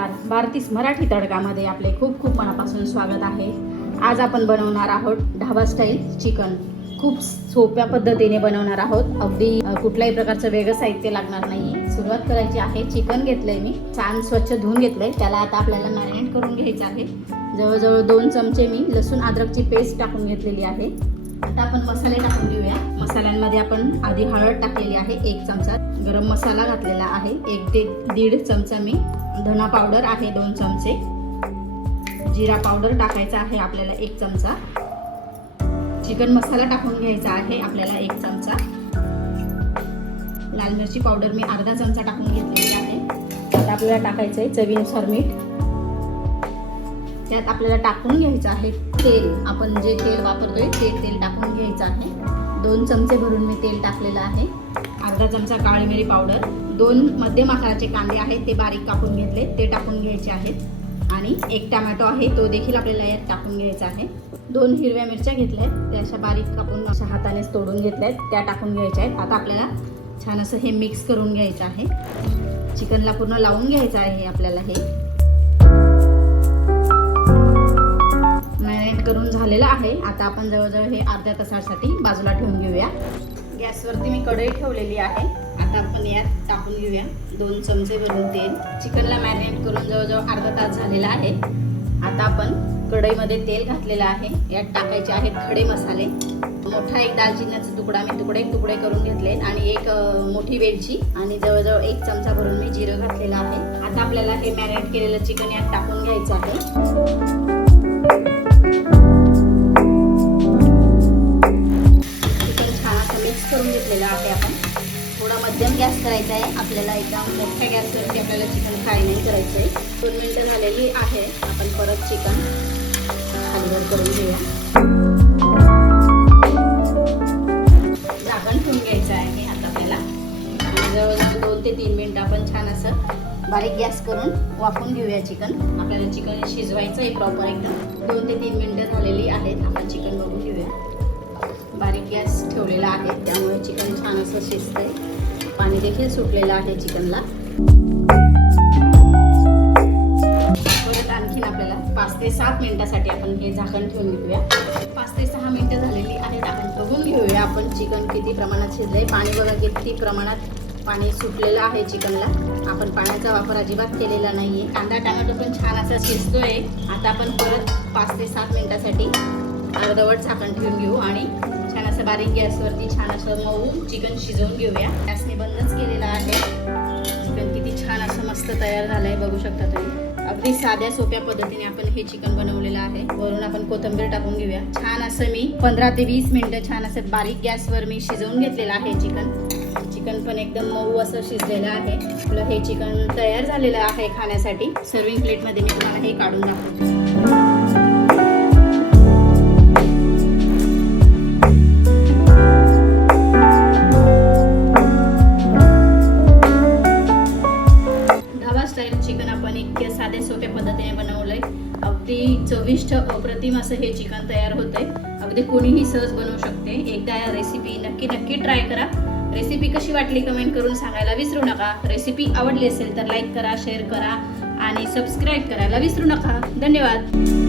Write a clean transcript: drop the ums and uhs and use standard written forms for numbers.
नमस्कार. भारतीस मराठी तडकामध्ये आपले खूप खूप मनापासून स्वागत आहे. आज आपण बनवणार आहोत ढाबा स्टाईल चिकन. खूप सोप्या पद्धतीने बनवणार आहोत. अगदी कुठल्याही प्रकारचं वेगळं साहित्य लागणार नाही. सुरुवात करायची आहे. चिकन घेतलंय मी, छान स्वच्छ धुवून घेतलंय. त्याला आता आपल्याला मॅरिनेट करून घ्यायचं आहे. जवळजवळ 2 चमचे मी लसूण अद्रकची पेस्ट टाकून घेतलेली आहे. आता आपण मसाले टाकून घेऊया. मसाल्यांमध्ये आपण आधी हळद टाकलेली आहे 1 चमचा, गरम मसाला घातलेला आहे 1 ते 1.5 चमचा, मी धना पावडर आहे 2 चमचे, जिरा पावडर टाकायचा आहे आपल्याला 1 चमचा, चिकन मसाला टाकून घ्यायचा आहे आपल्याला 1 चमचा, लाल मिरची पावडर मी अर्धा चमचा टाकून घेतलेली आहे. आता आपल्याला टाकायचं आहे चवीनुसार मीठ. त्यात आपल्याला टाकून घ्यायचं आहे तेल. आपण जे तेल वापरतोय ते तेल टाकून घ्यायचं आहे. 2 चमचे भरून मी तेल टाकलेलं आहे. अर्धा चमचा काळी मिरी पावडर, 2 मध्यम आकाराचे कांदे आहेत ते बारीक कापून घेतले ते टाकून घ्यायचे आहेत, आणि 1 टोमॅटो आहे तो देखील आपल्याला यात टाकून घ्यायचा आहे. 2 हिरव्या मिरच्या घेतल्या आहेत, त्या अशा बारीक कापून अशा हातानेच तोडून घेतल्या आहेत, त्या टाकून घ्यायच्या आहेत. आता आपल्याला छान असं हे मिक्स करून घ्यायचं आहे. चिकनला पूर्ण लावून घ्यायचं आहे आपल्याला. हे मॅरिनेट करून झालेलं आहे. आता आपण जवळजवळ हे अर्ध्या तासासाठी बाजूला ठेवून घेऊया. गॅसवरती मी कढई ठेवलेली आहे. आता आपण यात टाकून घेऊया 2 चमचे भरून तेल. चिकनला मॅरिनेट करून जवळजवळ अर्धा तास झालेला आहे. आता आपण कढईमध्ये तेल घातलेलं आहे. यात टाकायचे आहेत खडे मसाले. मोठा 1 दालचिनीचा तुकडा मी तुकडे करून घेतले, आणि 1 मोठी वेलची, आणि जवळजवळ 1 चमचा भरून मी जिरं घातलेलं आहे. आता आपल्याला हे मॅरिनेट केलेलं चिकन यात टाकून घ्यायचं आहे. मिक्स करून घेतलेला आहे. आपण थोडा मध्यम गॅस करायचा आहे आपल्याला. एकदम मोठ्या गॅसवरती आपल्याला चिकन फ्राय नाही करायचं आहे. 2 मिनिटं झालेली आहे. आपण परत चिकन खालीवर करून घेऊया. झाकण ठेवून घ्यायचं आहे आता आपल्याला. जवळजवळ 2 ते 3 मिनिटं आपण छान असं बारीक गॅस करून वाफवून घेऊया चिकन. आपल्याला चिकन शिजवायचं आहे प्रॉपर एकदम. 2 ते 3 मिनिटं झालेली आहेत. आपण चिकन बघून घेऊया. बारीक गॅस ठेवलेला आहे त्यामुळे चिकन छान असं शिजतंय. पाणी देखील सुटलेलं आहे चिकनला. परत आणखीन आपल्याला 5 ते 7 मिनिटासाठी आपण हे झाकण ठेवून घेऊया. 5 ते 6 मिनिटं झालेली आहेत. आपण बघून घेऊया आपण चिकन किती प्रमाणात शिजलंय. पाणी बघा किती प्रमाणात पाणी सुटलेलं आहे चिकनला. आपण पाण्याचा वापर अजिबात केलेला नाहीये. कांदा टोमॅटो पण छान असा शिजतोय. आता आपण परत 5 ते 7 मिनिटासाठी अर्धवट झाकण ठेवून घेऊ, आणि छान असं बारीक गॅसवरती छान असं मऊ चिकन शिजवून घेऊया. गॅसने बंदच केलेला आहे. चिकन किती छान असं मस्त तयार झालंय बघू शकता तुम्ही. अगदी साध्या सोप्या पद्धतीने आपण हे चिकन बनवलेलं आहे. वरून आपण कोथिंबीर टाकून घेऊया. छान असं मी 15 ते 20 मिनिटं छान असं बारीक गॅसवर मी शिजवून घेतलेलं आहे चिकन. चिकन पण एकदम मऊ असं शिजलेलं आहे. आपलं हे चिकन तयार झालेलं आहे खाण्यासाठी. सर्विंग प्लेटमध्ये मी तुम्हाला हे काढून दाखवते. चिकन आपण इतक्या साध्या सोप्या पद्धतीने बनवलंय. अगदी चविष्ट अप्रतिम असं हे चिकन तयार होतंय. अगदी कोणीही सहज बनवू शकते. एकदा या रेसिपी नक्की ट्राय करा. रेसिपी कशी वाटली कमेंट करून सांगायला विसरू नका. रेसिपी आवडली असेल तर लाईक करा, शेअर करा, आणि सबस्क्राईब करायला विसरू नका. धन्यवाद.